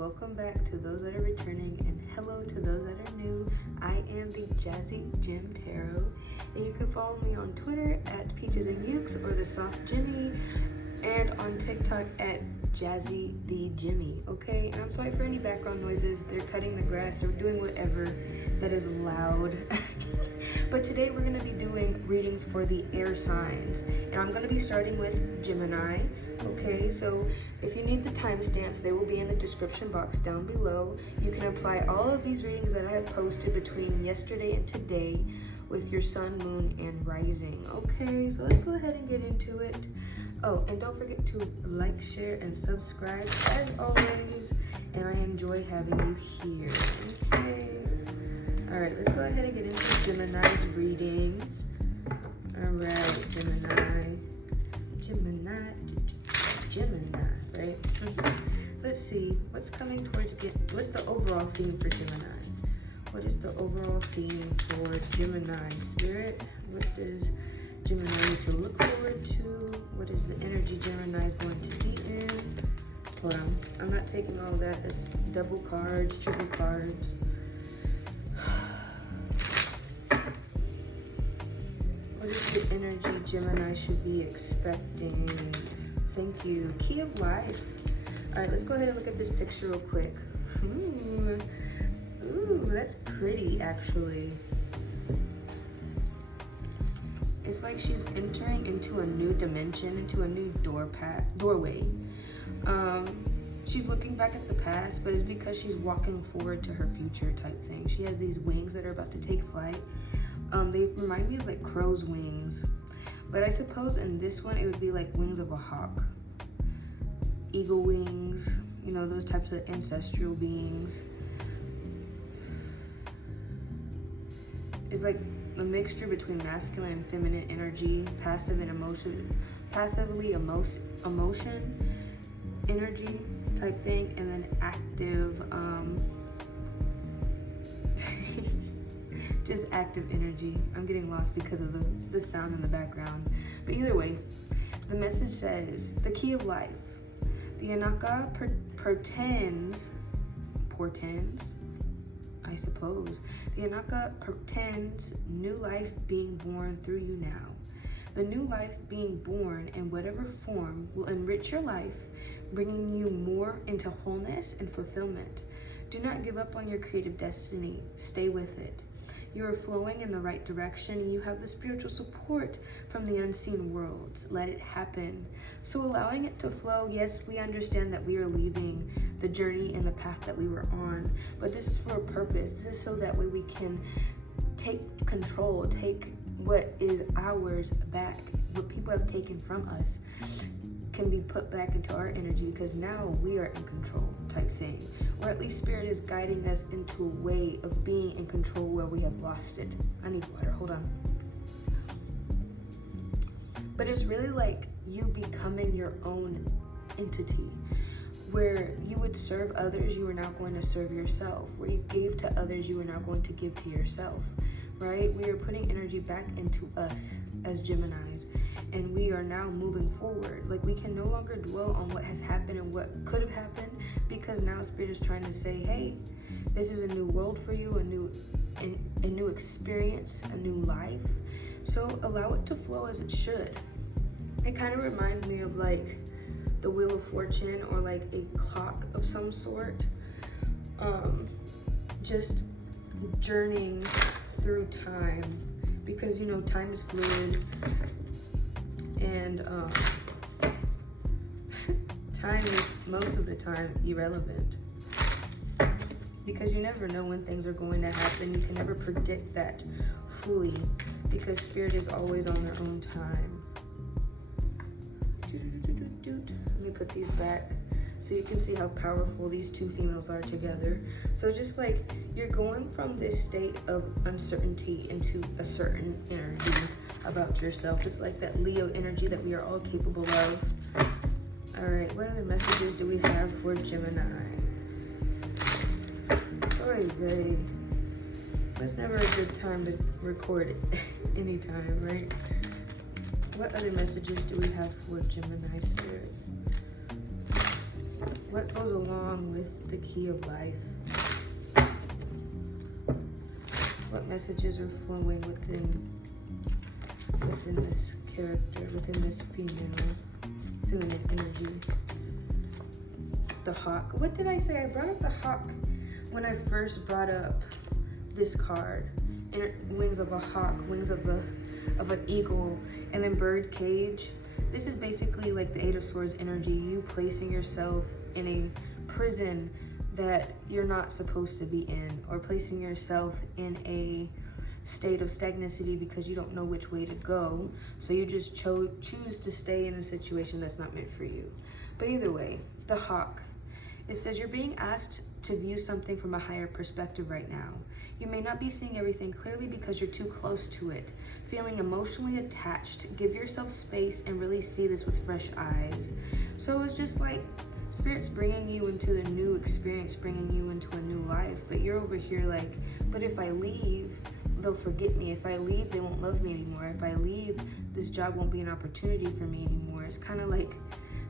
welcome back to those that are returning, and hello to those that are new. I am the Jazzy Gem Tarot, and you can follow me on Twitter at Peaches and Ukes or the Soft Jimmy, and on TikTok at Jazzy the Jimmy. Okay, and I'm sorry for any background noises. They're cutting the grass or doing whatever that is loud. But today we're going to be doing readings for the air signs, and I'm going to be starting with Gemini. Okay, so if you need the timestamps, they will be in the description box down below. You can apply all of these readings that I have posted between yesterday and today with your sun, moon, and rising. Okay, so let's go ahead and get into it. Oh, and don't forget to like, share, and subscribe as always, and I enjoy having you here. Okay. Alright, let's go ahead and get into Gemini's reading. Alright, Gemini, right? Let's see, what's coming towards, what's the overall theme for Gemini? What is the overall theme for Gemini? Spirit, what does Gemini need to look forward to? What is the energy Gemini is going to be in? Hold on, I'm not taking all of that. That's double cards, triple cards. What is the energy Gemini should be expecting? Thank you. Key of life. All right, let's go ahead and look at this picture real quick. Ooh, that's pretty actually. It's like she's entering into a new dimension, into a new doorway. She's looking back at the past, but it's because she's walking forward to her future type thing. She has these wings that are about to take flight. They remind me of like crow's wings, but I suppose in this one it would be like wings of a hawk, eagle wings, you know, those types of ancestral beings. It's like a mixture between masculine and feminine energy, passive and emotion energy type thing, and then active, just active energy. I'm getting lost because of the sound in the background. But either way, the message says, the key of life. The Anaka portends, I suppose. The Anaka portends new life being born through you now. The new life being born in whatever form will enrich your life, bringing you more into wholeness and fulfillment. Do not give up on your creative destiny. Stay with it. You are flowing in the right direction, and you have the spiritual support from the unseen worlds. Let it happen. So allowing it to flow, yes, we understand that we are leaving the journey and the path that we were on, but this is for a purpose. This is so that way we can take control, take what is ours back, what people have taken from us can be put back into our energy, because now we are in control type thing, or at least spirit is guiding us into a way of being in control where we have lost it. I need water, hold on. But it's really like you becoming your own entity, where you would serve others, you are now going to serve yourself. Where you gave to others, you are now going to give to yourself, right? We are putting energy back into us as Geminis, and we are now moving forward. Like, we can no longer dwell on what has happened and what could have happened, because now spirit is trying to say, hey, this is a new world for you, a new experience, a new life. So allow it to flow as it should. It kind of reminds me of like the Wheel of Fortune, or like a clock of some sort, just journeying through time, because you know time is fluid, and time is most of the time irrelevant, because you never know when things are going to happen. You can never predict that fully, because spirit is always on their own time. Let me put these back so you can see how powerful these two females are together. So just like you're going from this state of uncertainty into a certain energy about yourself. It's like that Leo energy that we are all capable of. All right, what other messages do we have for Gemini? Oy vey. It's never a good time to record it anytime, right? What other messages do we have for Gemini spirit? what goes along with the key of life? What messages are flowing within this character, within this feminine energy? The hawk. What did I say? I brought up the hawk when I first brought up this card. Wings of a hawk, wings of an eagle, and then bird cage. This is basically like the Eight of Swords energy, you placing yourself in a prison that you're not supposed to be in, or placing yourself in a state of stagnancy because you don't know which way to go, so you just choose to stay in a situation that's not meant for you. But either way, the hawk, it says you're being asked to view something from a higher perspective right now. You may not be seeing everything clearly because you're too close to it. Feeling emotionally attached, give yourself space and really see this with fresh eyes. So it's just like Spirit's bringing you into a new experience, bringing you into a new life, but you're over here like, but if I leave, they'll forget me. If I leave, they won't love me anymore. If I leave, this job won't be an opportunity for me anymore. It's kind of like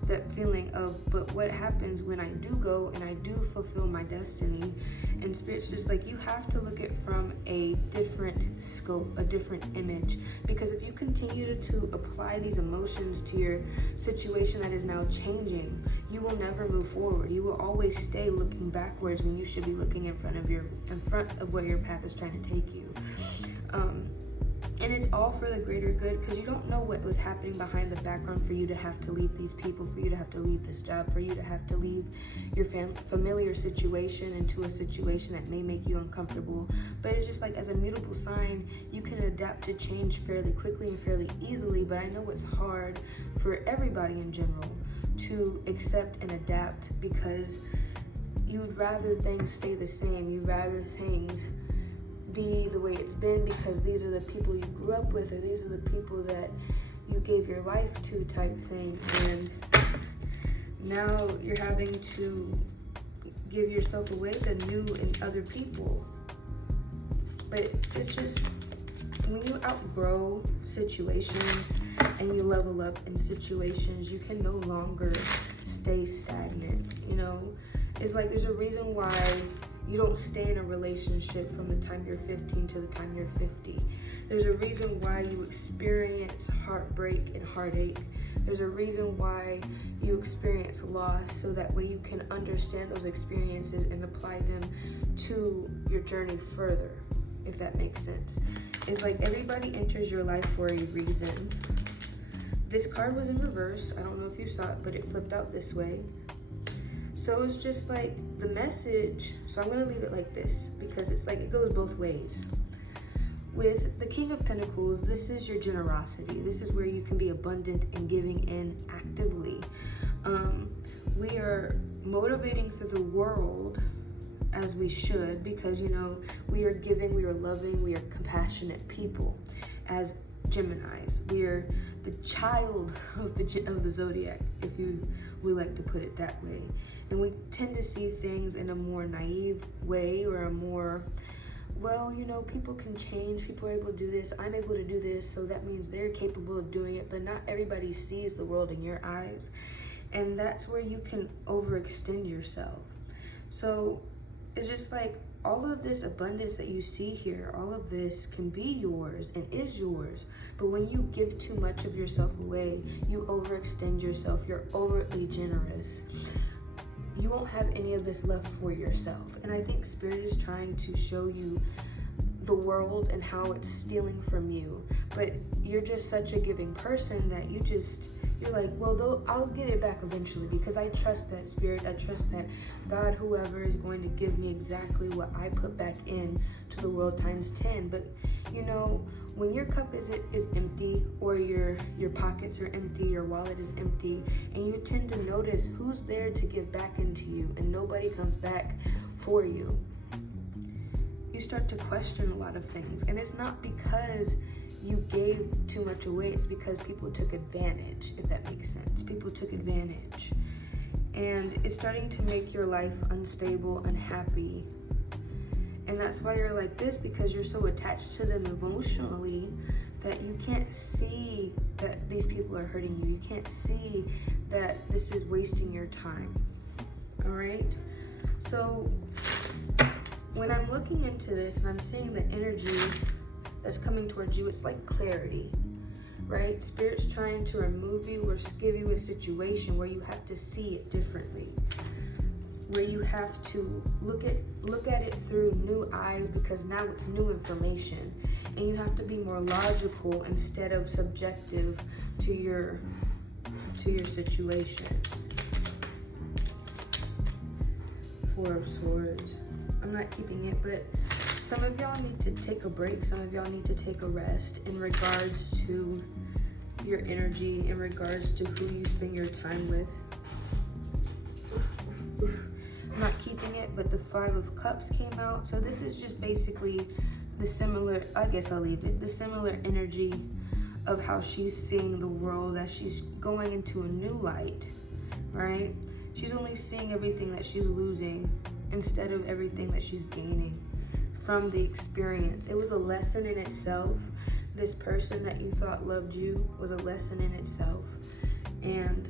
that feeling of, but what happens when I do go and I do fulfill my destiny? And Spirit's just like, you have to look at from a different scope, a different image, because if you continue to apply these emotions to your situation that is now changing, you will never move forward. You will always stay looking backwards when you should be looking in front of where your path is trying to take you. And it's all for the greater good, because you don't know what was happening behind the background for you to have to leave these people, for you to have to leave this job, for you to have to leave your familiar situation into a situation that may make you uncomfortable. But it's just like, as a mutable sign, you can adapt to change fairly quickly and fairly easily. But I know it's hard for everybody in general to accept and adapt, because you'd rather things stay the same. You'd rather things be the way it's been because these are the people you grew up with, or these are the people that you gave your life to, type thing. And now you're having to give yourself away to new and other people. But it's just, when you outgrow situations and you level up in situations, you can no longer stay stagnant. You know, it's like there's a reason why you don't stay in a relationship from the time you're 15 to the time you're 50. There's a reason why you experience heartbreak and heartache. There's a reason why you experience loss, so that way you can understand those experiences and apply them to your journey further, if that makes sense. It's like everybody enters your life for a reason. This card was in reverse. I don't know if you saw it, but it flipped out this way. So it's just like the message. So I'm going to leave it like this, because it's like it goes both ways. With the King of Pentacles, this is your generosity. This is where you can be abundant and giving in actively. We are motivating through the world as we should, because, you know, we are giving, we are loving, we are compassionate people. As Geminis, we are the child of the zodiac, if we like to put it that way. And we tend to see things in a more naive way, or a more, well, you know, people can change, people are able to do this, I'm able to do this, so that means they're capable of doing it. But not everybody sees the world in your eyes, and that's where you can overextend yourself. So it's just like, all of this abundance that you see here, all of this can be yours and is yours. But when you give too much of yourself away, you overextend yourself, you're overtly generous, you won't have any of this left for yourself. And I think Spirit is trying to show you the world and how it's stealing from you. But you're just such a giving person that you're like, well, I'll get it back eventually, because I trust that Spirit, I trust that God, whoever, is going to give me exactly what I put back in to the world times 10. But you know, when your cup is empty, or your pockets are empty, your wallet is empty, and you tend to notice who's there to give back into you, and nobody comes back for you, you start to question a lot of things. And it's not because you gave too much away, it's because people took advantage, if that makes sense. People took advantage, and it's starting to make your life unstable, unhappy. And that's why you're like this, because you're so attached to them emotionally that you can't see that these people are hurting you. You can't see that this is wasting your time. All right. So when I'm looking into this and I'm seeing the energy that's coming towards you, it's like clarity, right? Spirit's trying to remove you or give you a situation where you have to see it differently, where you have to look at it through new eyes, because now it's new information, and you have to be more logical instead of subjective to your situation. Four of Swords. I'm not keeping it, but some of y'all need to take a break. Some of y'all need to take a rest in regards to your energy, in regards to who you spend your time with. I'm not keeping it, but the Five of Cups came out. So this is just basically the similar, I guess I'll leave it, the similar energy of how she's seeing the world as she's going into a new light, right? She's only seeing everything that she's losing instead of everything that she's gaining from the experience. It was a lesson in itself. This person that you thought loved you was a lesson in itself. And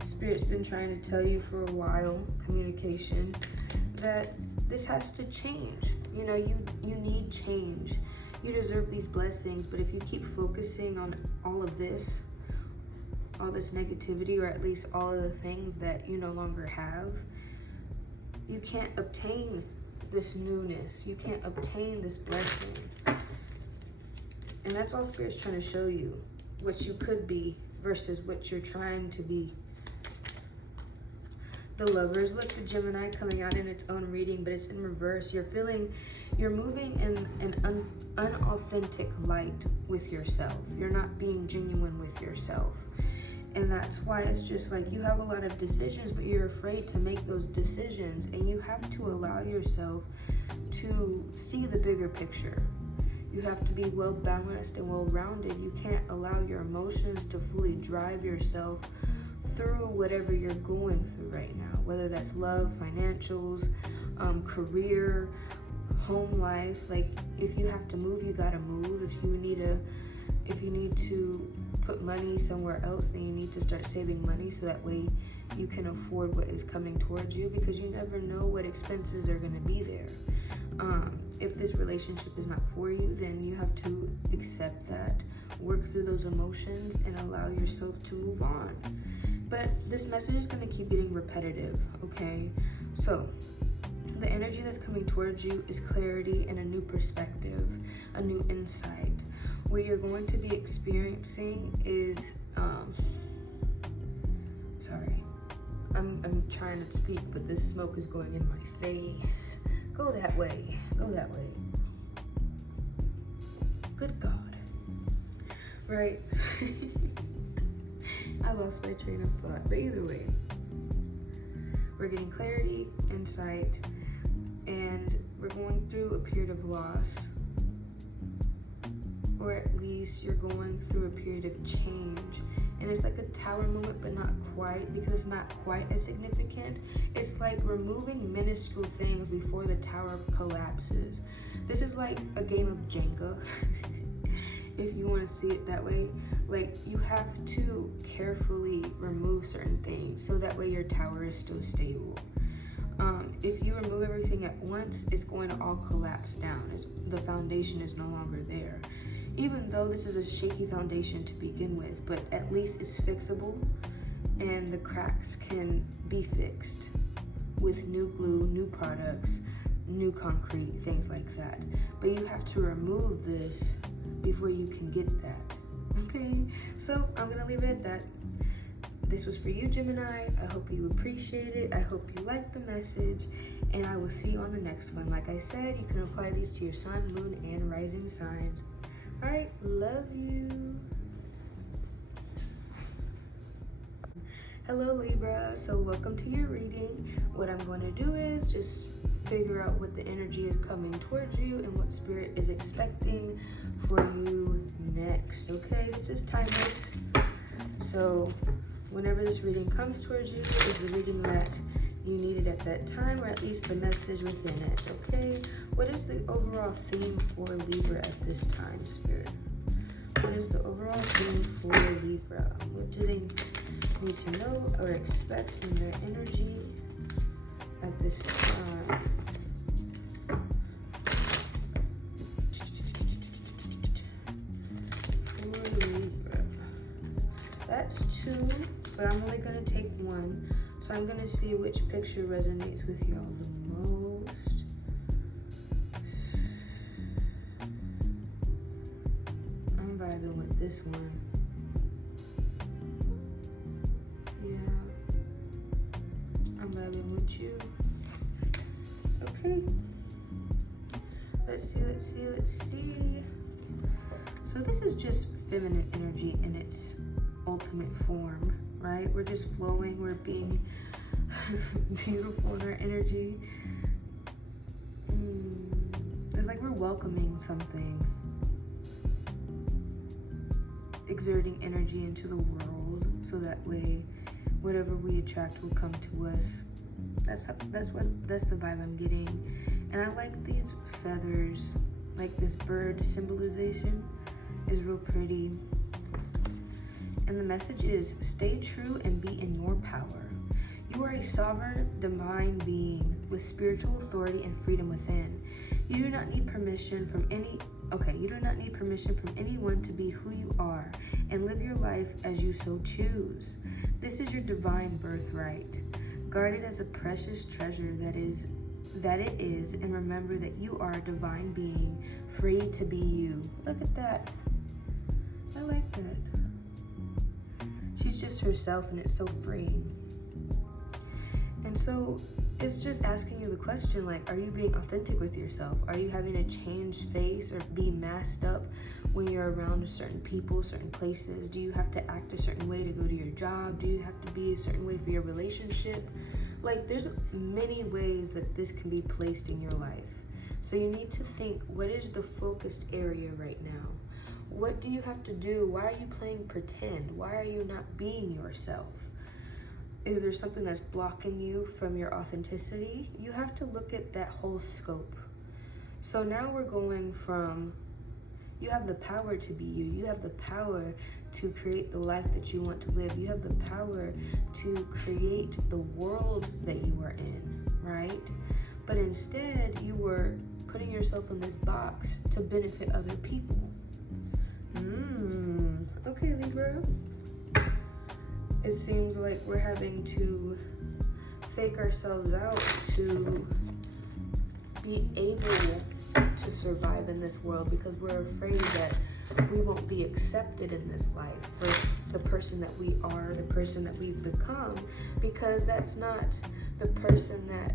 Spirit's been trying to tell you for a while, communication, that this has to change. You know, you need change. You deserve these blessings, but if you keep focusing on all of this, all this negativity, or at least all of the things that you no longer have, you can't obtain this newness. You can't obtain this blessing. And that's all Spirit's trying to show you, what you could be versus what you're trying to be. The Lovers, look, the Gemini coming out in its own reading, but it's in reverse. You're moving in an unauthentic light with yourself. You're not being genuine with yourself. And that's why it's just like you have a lot of decisions, but you're afraid to make those decisions. And you have to allow yourself to see the bigger picture. You have to be well balanced and well rounded. You can't allow your emotions to fully drive yourself through whatever you're going through right now, whether that's love, financials, career, home life. Like, if you have to move, you gotta move. If you need to put money somewhere else, then you need to start saving money so that way you can afford what is coming towards you, because you never know what expenses are going to be there. If this relationship is not for you, then you have to accept that, work through those emotions, and allow yourself to move on. But this message is going to keep getting repetitive, okay? So the energy that's coming towards you is clarity and a new perspective, a new insight. What you're going to be experiencing is, sorry, I'm trying to speak, but this smoke is going in my face. Go that way, go that way. Good God. Right? I lost my train of thought, but either way, we're getting clarity, insight, and we're going through a period of loss, or at least you're going through a period of change. And it's like a tower moment, but not quite, because it's not quite as significant. It's like removing minuscule things before the tower collapses. This is like a game of Jenga, if you want to see it that way. Like, you have to carefully remove certain things so that way your tower is still stable. If you remove everything at once, it's going to all collapse down. The foundation is no longer there. Even though this is a shaky foundation to begin with, but at least it's fixable, and the cracks can be fixed with new glue, new products, new concrete, things like that. But you have to remove this before you can get that. Okay, so I'm gonna leave it at that. This was for you, Gemini. I hope you appreciate it. I hope you like the message, and I will see you on the next one. Like I said, you can apply these to your sun, moon, and rising signs. All right, love you. Hello, Libra. So welcome to your reading. What I'm going to do is just figure out what the energy is coming towards you and what Spirit is expecting for you next. Okay, this is timeless. So whenever this reading comes towards you, is the reading that you needed at that time, or at least the message within it. Okay, what is the overall theme for Libra at this time, Spirit? What is the overall theme for Libra? What do they need to know or expect in their energy at this time. For Libra. That's 2, but I'm only going to take 1. So I'm going to see which picture resonates with y'all the most. I'm vibing with this one. I'm vibing with you. Okay. Let's see. So this is just feminine energy in its ultimate form, right? We're just flowing, we're being beautiful in our energy. It's like we're welcoming something, exerting energy into the world, so that way whatever we attract will come to us. That's the vibe I'm getting. And I like these feathers, like this bird symbolization is real pretty. And the message is, stay true and be in your power. You are a sovereign divine being with spiritual authority and freedom within. You do not need permission from anyone to be who you are and live your life as you so choose. This is your divine birthright. Guard it as a precious treasure that it is, and remember that you are a divine being, free to be you. Look at that. I like that. She's just herself, and it's so freeing. And so it's just asking you the question, like, are you being authentic with yourself? Are you having a changed face or be masked up when you're around certain people, certain places? Do you have to act a certain way to go to your job? Do you have to be a certain way for your relationship? Like, there's many ways that this can be placed in your life. So you need to think, what is the focused area right now? What do you have to do? Why are you playing pretend? Why are you not being yourself? Is there something that's blocking you from your authenticity? You have to look at that whole scope. So now we're going from, you have the power to be you. You have the power to create the life that you want to live. You have the power to create the world that you are in, right? But instead, you were putting yourself in this box to benefit other people. Okay, Libra. It seems like we're having to fake ourselves out to be able to survive in this world, because we're afraid that we won't be accepted in this life for the person that we are, the person that we've become, because that's not the person that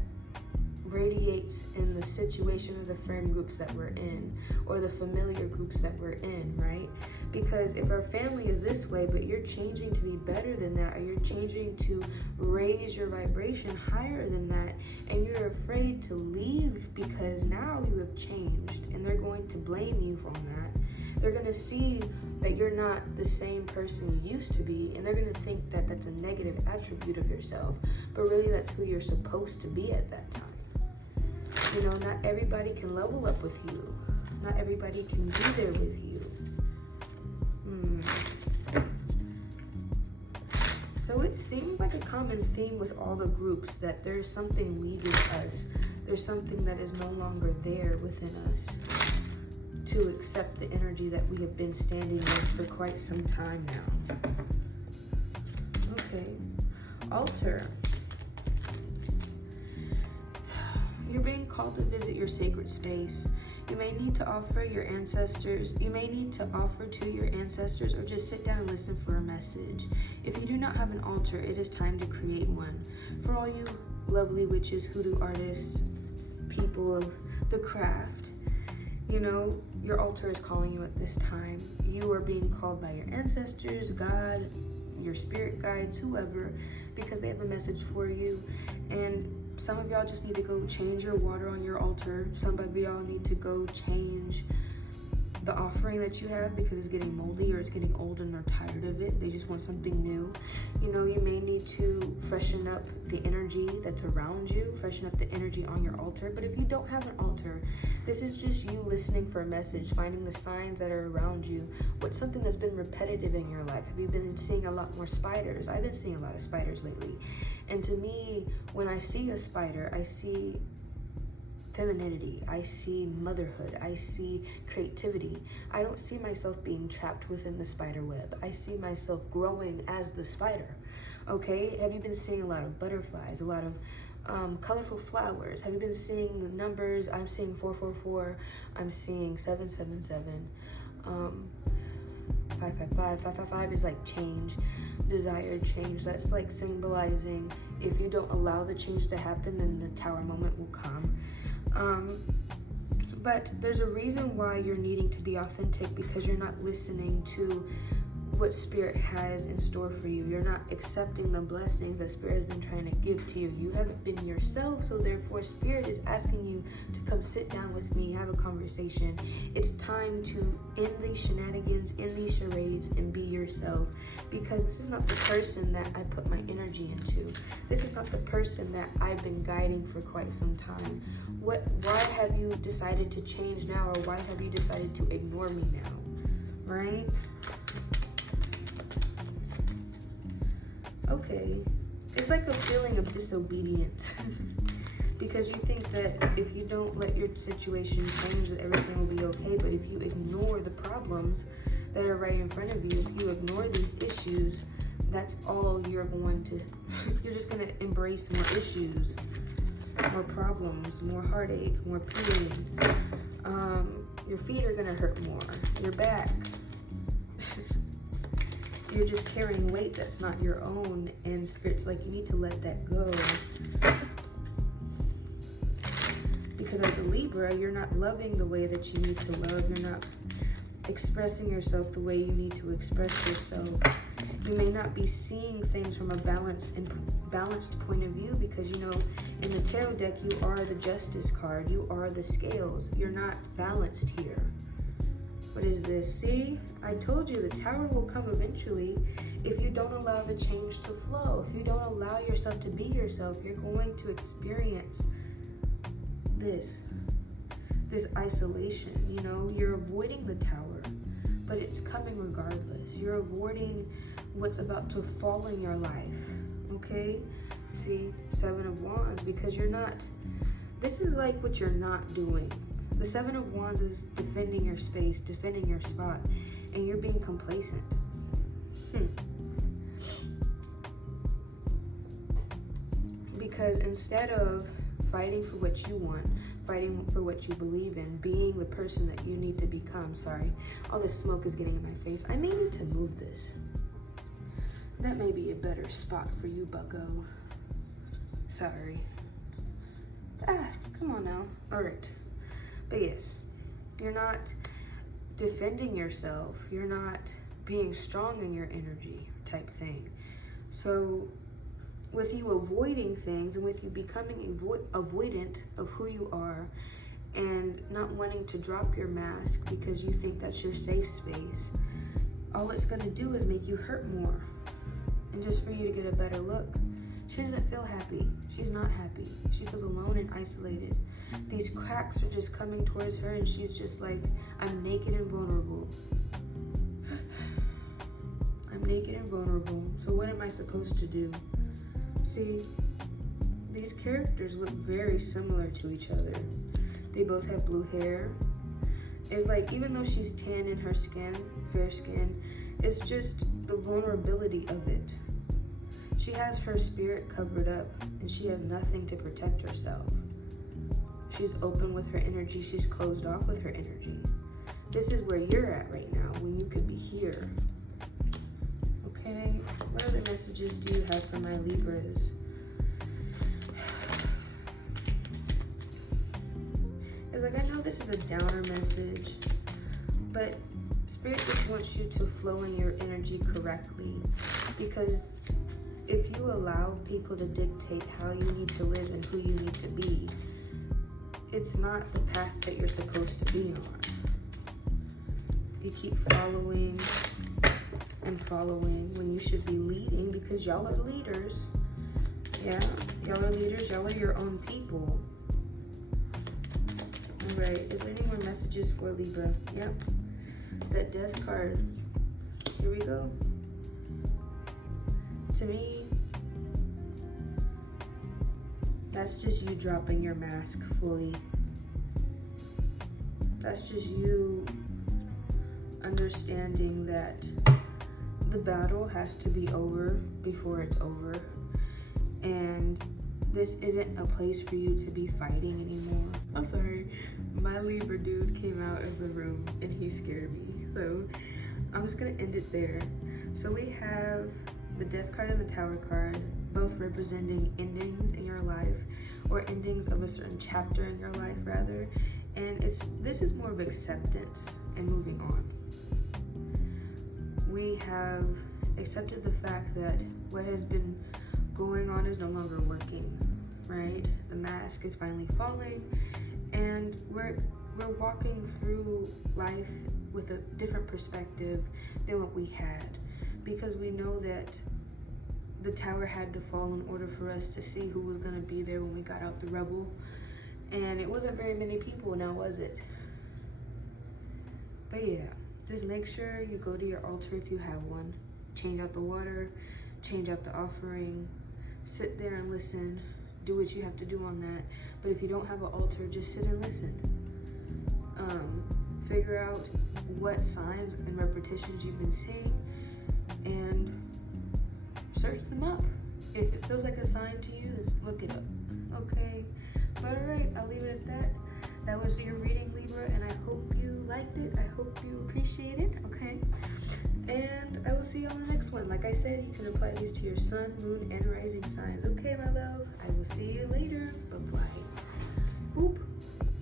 radiates in the situation or the friend groups that we're in, or the familiar groups that we're in, right? Because if our family is this way, but you're changing to be better than that, or you're changing to raise your vibration higher than that, and you're afraid to leave because now you have changed, and they're going to blame you on that. They're going to see that you're not the same person you used to be, and they're going to think that that's a negative attribute of yourself, but really that's who you're supposed to be at that time. You know, not everybody can level up with you. Not everybody can be there with you. So it seems like a common theme with all the groups that there's something leaving us. There's something that is no longer there within us to accept the energy that we have been standing in for quite some time now. Okay. Altar. You're being called to visit your sacred space. You may need to offer to your ancestors, or just sit down and listen for a message. If you do not have an altar, it is time to create one. For all you lovely witches, hoodoo artists, people of the craft, you know, your altar is calling you at this time. You are being called by your ancestors, God, your spirit guides, whoever, because they have a message for you. And some of y'all just need to go change your water on your altar. Some of y'all need to go change the offering that you have because it's getting moldy or it's getting old and they're tired of it. They just want something new. You know, you may need to freshen up the energy that's around you, freshen up the energy on your altar. But if you don't have an altar, this is just you listening for a message, finding the signs that are around you. What's something that's been repetitive in your life? Have you been seeing a lot more spiders? I've been seeing a lot of spiders lately. And to me, when I see a spider, I see femininity, I see motherhood, I see creativity. I don't see myself being trapped within the spider web. I see myself growing as the spider. Okay, have you been seeing a lot of butterflies, a lot of colorful flowers? Have you been seeing the numbers? I'm seeing 444, I'm seeing 777, 555. 555 is like change, desired change. That's like symbolizing if you don't allow the change to happen, then the tower moment will come. But there's a reason why you're needing to be authentic, because you're not listening to what Spirit has in store for you. You're not accepting the blessings that Spirit has been trying to give to you. You haven't been yourself, so therefore Spirit is asking you to come sit down with me, have a conversation. It's time to end these shenanigans, end these charades, and be yourself, because this is not the person that I put my energy into. This is not the person that I've been guiding for quite some time. Why have you decided to change now, or why have you decided to ignore me now, right? Okay, it's like the feeling of disobedience because you think that if you don't let your situation change, that everything will be okay. But if you ignore the problems that are right in front of you, if you ignore these issues, that's all you're going to, you're just going to embrace more issues, more problems, more heartache, more pain. Your feet are going to hurt more, your back. You're just carrying weight that's not your own, and Spirit's like, you need to let that go. Because as a Libra, you're not loving the way that you need to love. You're not expressing yourself the way you need to express yourself. You may not be seeing things from a balanced point of view, because you know, in the tarot deck, you are the Justice card. You are the scales. You're not balanced here. What is this? See, I told you the tower will come eventually if you don't allow the change to flow. If you don't allow yourself to be yourself, you're going to experience this isolation. You know, you're avoiding the tower, but it's coming regardless. You're avoiding what's about to fall in your life, okay? See, 7 of Wands, because you're not, this is like what you're not doing. The 7 of Wands is defending your space, defending your spot, and you're being complacent. Because instead of fighting for what you want, fighting for what you believe in, being the person that you need to become, sorry, all this smoke is getting in my face. I may need to move this. That may be a better spot for you, bucko. Sorry. Come on now. All right. But yes, you're not defending yourself. You're not being strong in your energy type thing. So with you avoiding things and with you becoming avoidant of who you are and not wanting to drop your mask because you think that's your safe space, all it's going to do is make you hurt more. And just for you to get a better look. She doesn't feel happy. She's not happy. She feels alone and isolated. These cracks are just coming towards her, and she's just like, I'm naked and vulnerable. I'm naked and vulnerable. So what am I supposed to do? See, these characters look very similar to each other. They both have blue hair. It's like, even though she's tan in her skin, fair skin, it's just the vulnerability of it. She has her spirit covered up, and she has nothing to protect herself. She's open with her energy. She's closed off with her energy. This is where you're at right now, when you could be here. Okay? What other messages do you have for my Libras? It's like, I know this is a downer message, but Spirit just wants you to flow in your energy correctly, because if you allow people to dictate how you need to live and who you need to be, it's not the path that you're supposed to be on. You keep following and following when you should be leading, because y'all are leaders. Yeah, y'all are leaders. Y'all are your own people. All right, is there any more messages for Libra? Yep, that death card. Here we go. To me, that's just you dropping your mask fully. That's just you understanding that the battle has to be over before it's over. And this isn't a place for you to be fighting anymore. I'm sorry, my Libra dude came out of the room and he scared me. So I'm just gonna end it there. So we have the Death card and the Tower card, both representing endings in your life, or endings of a certain chapter in your life rather. And this is more of acceptance and moving on. We have accepted the fact that what has been going on is no longer working, right? The mask is finally falling, and we're walking through life with a different perspective than what we had, because we know that the tower had to fall in order for us to see who was going to be there when we got out the rubble. And it wasn't very many people, now was it? But yeah, just make sure you go to your altar if you have one. Change out the water, change out the offering, sit there and listen. Do what you have to do on that. But if you don't have an altar, just sit and listen. Figure out what signs and repetitions you've been seeing and search them up. If it feels like a sign to you, just look it up. Okay? But alright, I'll leave it at that. That was your reading, Libra, and I hope you liked it. I hope you appreciate it, okay? And I will see you on the next one. Like I said, you can apply these to your sun, moon, and rising signs. Okay, my love? I will see you later. Bye-bye. Boop.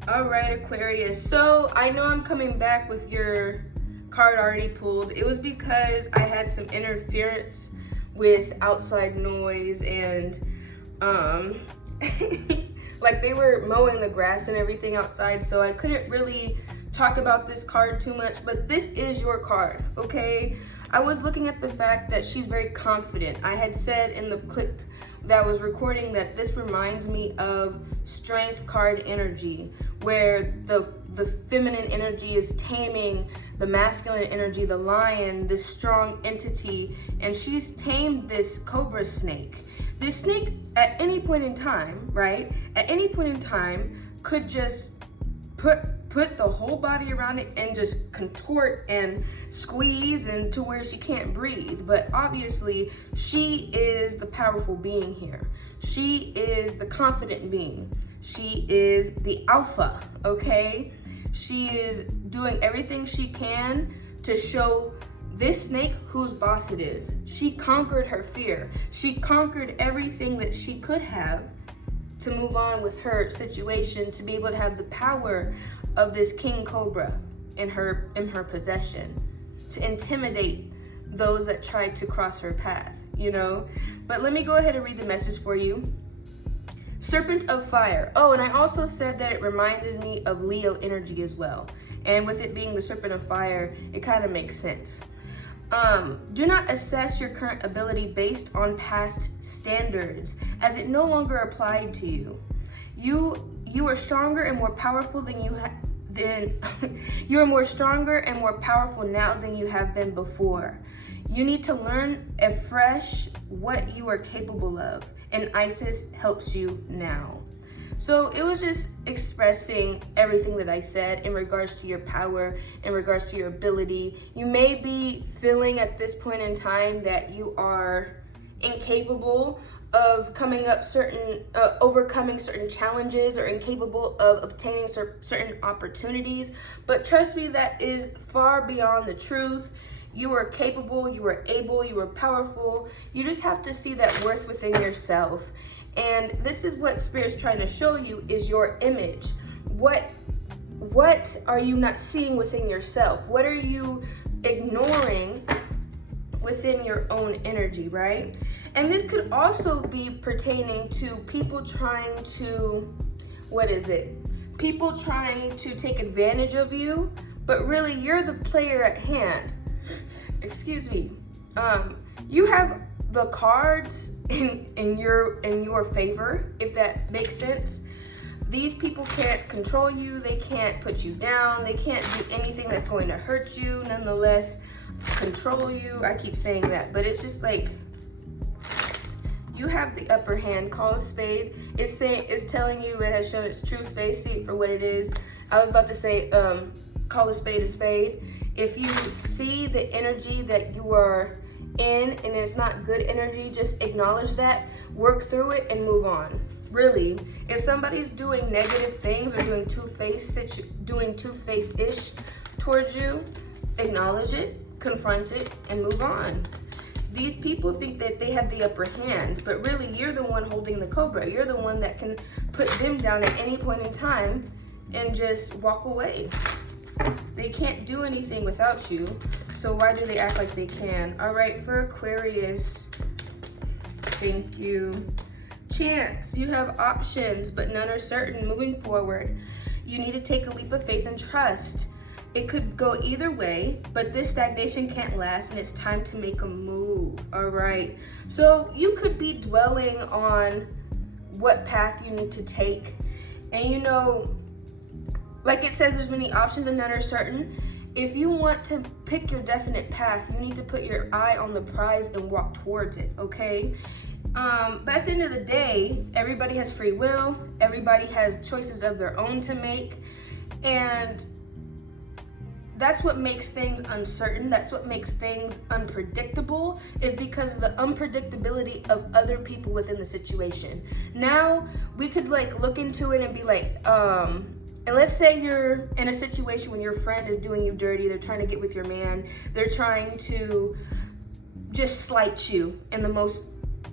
Alright, Aquarius. So, I know I'm coming back with your card already pulled. It was because I had some interference with outside noise and, like they were mowing the grass and everything outside, so I couldn't really talk about this card too much, but this is your card, okay? I was looking at the fact that she's very confident. I had said in the clip that I was recording that this reminds me of strength card energy, where the feminine energy is taming the masculine energy, the lion, this strong entity, and she's tamed this cobra snake. This snake, at any point in time, right? At any point in time, could just put the whole body around it and just contort and squeeze and to where she can't breathe. But obviously, she is the powerful being here. She is the confident being. She is the alpha, okay? She is doing everything she can to show this snake whose boss it is. She conquered her fear. She conquered everything that she could have to move on with her situation, to be able to have the power of this king cobra in her possession, to intimidate those that tried to cross her path, you know? But let me go ahead and read the message for you. Serpent of fire. Oh, and I also said that it reminded me of Leo energy as well. And with it being the serpent of fire, it kind of makes sense. Do not assess your current ability based on past standards, as it no longer applied to you. You are stronger and more powerful than you are more stronger and more powerful now than you have been before. You need to learn afresh what you are capable of, and Isis helps you now. So it was just expressing everything that I said in regards to your power, in regards to your ability. You may be feeling at this point in time that you are incapable of overcoming certain challenges, or incapable of obtaining certain opportunities. But trust me, that is far beyond the truth. You are capable, you are able, you are powerful. You just have to see that worth within yourself. And this is what Spirit's trying to show you, is your image. What are you not seeing within yourself? What are you ignoring within your own energy, right? And this could also be pertaining to people trying to, people trying to take advantage of you but really you're the player at hand. Excuse me. You have the cards in your favor, if that makes sense. These people can't control you, they can't put you down, they can't do anything that's going to hurt you, nonetheless control you. I keep saying that, but it's just like you have the upper hand. Call a spade. It's telling you, it has shown its true face. See it for what it is. I was about to say, call a spade a spade. If you see the energy that you are in and it's not good energy, just acknowledge that, work through it, and move on. Really, if somebody's doing negative things or doing two-faced-ish towards you, acknowledge it, confront it, and move on. These people think that they have the upper hand, but really you're the one holding the cobra. You're the one that can put them down at any point in time and just walk away. They can't do anything without you, so why do they act like they can? All right, for Aquarius, thank you. Chance, you have options, but none are certain. Moving forward, you need to take a leap of faith and trust. It could go either way, but this stagnation can't last, and it's time to make a move. All right, so you could be dwelling on what path you need to take, and you know, like it says, there's many options and none are certain. If you want to pick your definite path, you need to put your eye on the prize and walk towards it, okay? But at the end of the day, everybody has free will. Everybody has choices of their own to make. And that's what makes things uncertain. That's what makes things unpredictable, is because of the unpredictability of other people within the situation. Now, we could like look into it and be like, and let's say you're in a situation when your friend is doing you dirty, they're trying to get with your man, they're trying to just slight you in the most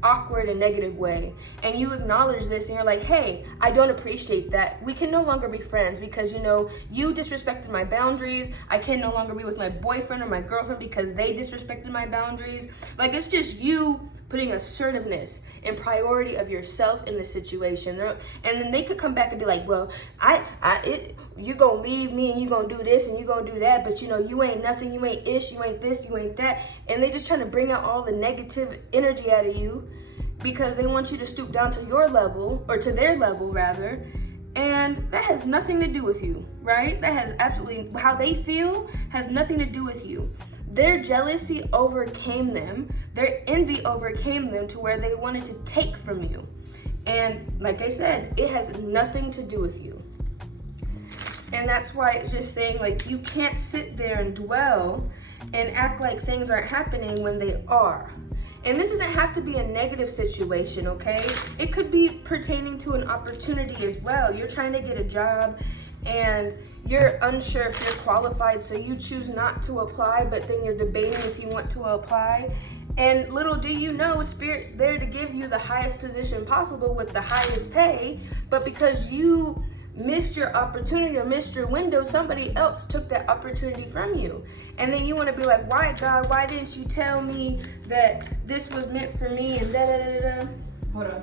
awkward and negative way, and you acknowledge this and you're like, hey, I don't appreciate that. We can no longer be friends because, you know, you disrespected my boundaries. I can no longer be with my boyfriend or my girlfriend because they disrespected my boundaries. Like, it's just you putting assertiveness and priority of yourself in the situation. And then they could come back and be like, well, you gonna leave me and you gonna do this and you gonna do that, but you know, you ain't nothing, you ain't ish, you ain't this, you ain't that. And they just trying to bring out all the negative energy out of you because they want you to stoop down to your level, or to their level rather. And that has nothing to do with you, right? That has absolutely, how they feel has nothing to do with you. Their jealousy overcame them. Their envy overcame them to where they wanted to take from you. And like I said, it has nothing to do with you. And that's why it's just saying, like, you can't sit there and dwell and act like things aren't happening when they are. And this doesn't have to be a negative situation, okay? It could be pertaining to an opportunity as well. You're trying to get a job and you're unsure if you're qualified, so you choose not to apply, but then you're debating if you want to apply. And little do you know, Spirit's there to give you the highest position possible with the highest pay, but because you missed your opportunity or missed your window, somebody else took that opportunity from you. And then you want to be like, why, God, why didn't you tell me that this was meant for me, and da-da-da-da-da. Hold on.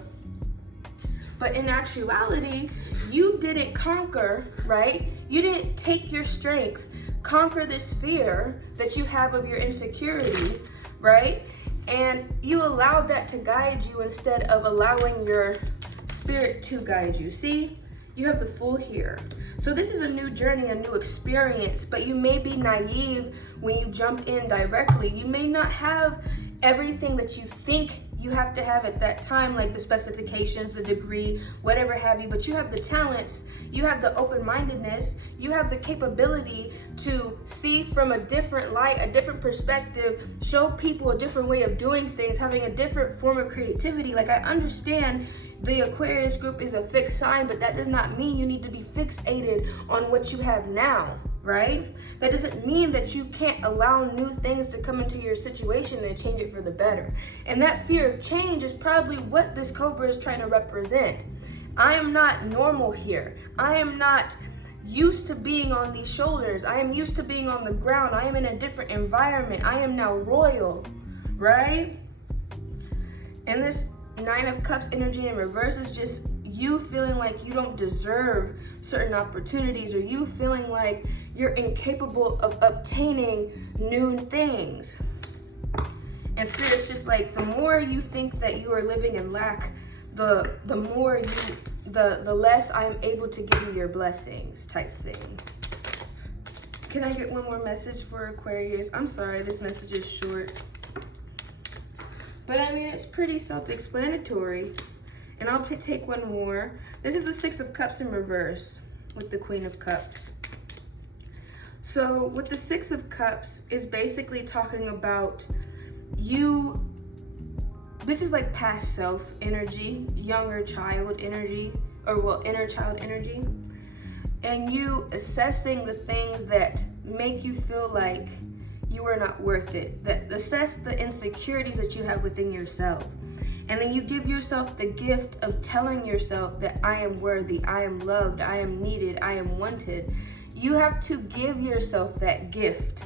But in actuality, you didn't conquer, right? You didn't take your strength, conquer this fear that you have of your insecurity, right? And you allowed that to guide you instead of allowing your spirit to guide you. See, you have the Fool here. So this is a new journey, a new experience, but you may be naive when you jump in directly. You may not have everything that you think you have to have at that time, like the specifications, the degree, whatever have you, but you have the talents, you have the open-mindedness, you have the capability to see from a different light, a different perspective, show people a different way of doing things, having a different form of creativity. Like, I understand the Aquarius group is a fixed sign, but that does not mean you need to be fixated on what you have now, right? That doesn't mean that you can't allow new things to come into your situation and change it for the better. And that fear of change is probably what this Cobra is trying to represent. I am not normal here. I am not used to being on these shoulders. I am used to being on the ground. I am in a different environment. I am now royal, right? And this Nine of Cups energy in reverse is just you feeling like you don't deserve certain opportunities, or you feeling like you're incapable of obtaining new things. And Spirit's just like, the more you think that you are living in lack, the less I'm able to give you your blessings, type thing. Can I get one more message for Aquarius? I'm sorry, this message is short. But I mean, it's pretty self-explanatory. And I'll take one more. This is the Six of Cups in reverse with the Queen of Cups. So with the Six of Cups is basically talking about you. This is like past self energy, younger child energy, or well, inner child energy. And you assessing the things that make you feel like you are not worth it. That assess the insecurities that you have within yourself. And then you give yourself the gift of telling yourself that I am worthy, I am loved, I am needed, I am wanted. You have to give yourself that gift,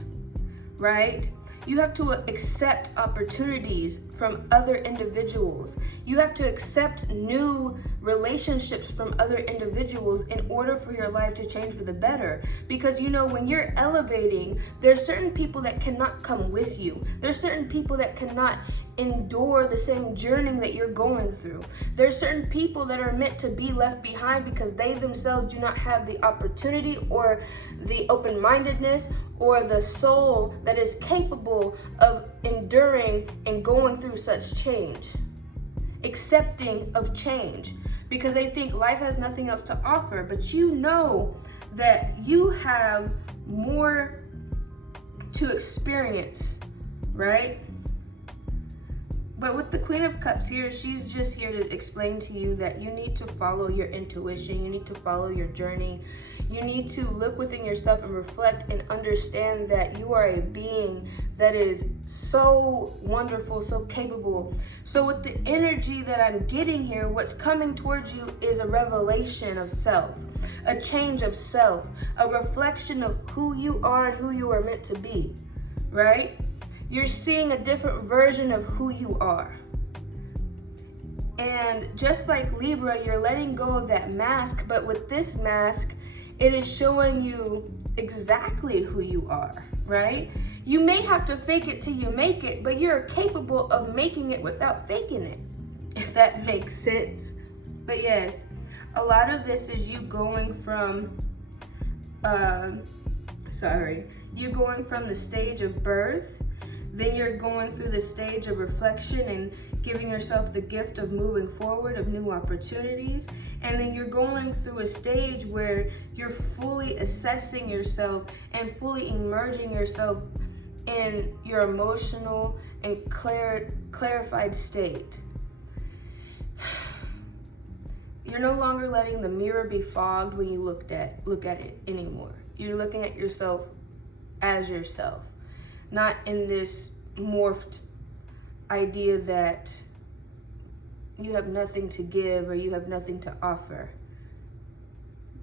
right? You have to accept opportunities from other individuals. You have to accept new relationships from other individuals in order for your life to change for the better. Because you know, when you're elevating, there's certain people that cannot come with you. There's certain people that cannot endure the same journey that you're going through. There's certain people that are meant to be left behind because they themselves do not have the opportunity or the open-mindedness or the soul that is capable of enduring and going through such change, accepting of change, because they think life has nothing else to offer. But you know that you have more to experience, right? But with the Queen of Cups here, she's just here to explain to you that you need to follow your intuition. You need to follow your journey. You need to look within yourself and reflect and understand that you are a being that is so wonderful, so capable. So with the energy that I'm getting here, what's coming towards you is a revelation of self, a change of self, a reflection of who you are and who you are meant to be, right? You're seeing a different version of who you are. And just like Libra, you're letting go of that mask, but with this mask, it is showing you exactly who you are, right? You may have to fake it till you make it, but you're capable of making it without faking it, if that makes sense. But yes, a lot of this is you going from, you going from the stage of birth. Then you're going through the stage of reflection and giving yourself the gift of moving forward, of new opportunities. And then you're going through a stage where you're fully assessing yourself and fully immersing yourself in your emotional and clarified state. You're no longer letting the mirror be fogged when you look at it anymore. You're looking at yourself as yourself. Not in this morphed idea that you have nothing to give or you have nothing to offer.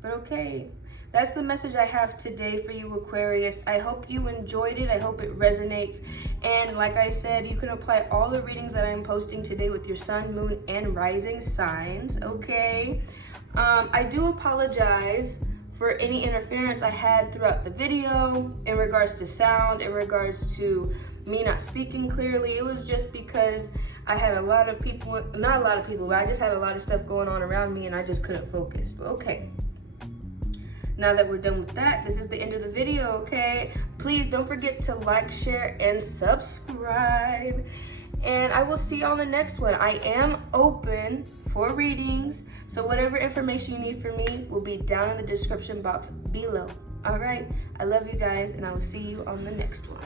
But okay, that's the message I have today for you, Aquarius. I hope you enjoyed it. I hope it resonates. And like I said, you can apply all the readings that I'm posting today with your sun, moon, and rising signs, okay? I do apologize for any interference I had throughout the video in regards to sound, in regards to me not speaking clearly. It was just because I had a lot of people, not a lot of people, but I just had a lot of stuff going on around me and I just couldn't focus. But okay. Now that we're done with that, this is the end of the video, okay? Please don't forget to like, share, and subscribe. And I will see you on the next one. I am open for readings, so whatever information you need from me will be down in the description box below. All right, I love you guys, and I will see you on the next one.